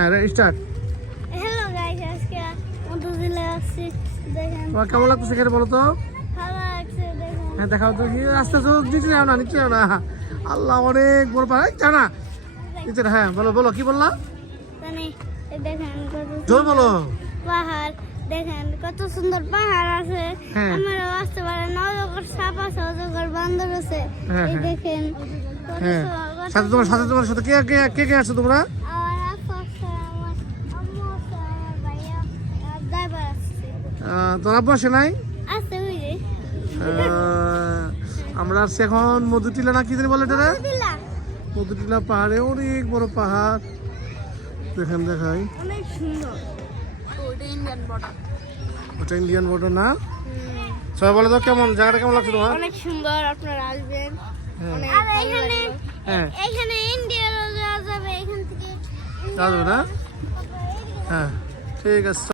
হ্যাঁ start hello guys আজকে মধুদিলে আসছি দেখেন। কেমন লাগতেছে এখানে বলো তো? হ্যাঁ দেখাও তো কি আস্তে আস্তে নিচে যাও না নিচে যাও না। আল্লাহ অনেক বড় পাহাড়। যাও না। নিচে হ্যাঁ বলো বলো কি বললা? জানি এই দেখেন জোর বলো। পাহাড় দেখেন কত সুন্দর পাহাড় আছে। হ্যাঁ। আমরা আসতে পারে না সাপ আছে অজগর বান্দর আছে। হ্যাঁ, এই হ্যাঁ। দেখেন সাথে তোমার সাথে তোমার সাথে কে কে কে কে আসছো তোমরা আমার আপা আছে আমার আম্মু আছে আমার ভাইয়া আর ড্রাইভার আসছে আহ, তোর আব্বু আসে নাই? আমরা আসছি এখন মধুটিলা না কি জানি বলে এটা? মধুটিলা। পাহাড়ে অনেক বড় পাহাড়। দেখেন দেখাই। অনেক সুন্দর। ওটা ইন্ডিয়ান বর্ডার না? সবাই বলে তো কেমন? জায়গাটা কেমন লাগছে তোমার? অনেক সুন্দর আপনারা আসবেন। হ্যাঁ। আর এখানে হ্যাঁ। এখানে ইন্ডিয়ারও যাওয়া যাবে এখান থেকে যাওয়া যাবে না? হ্যাঁ ঠিক আছে।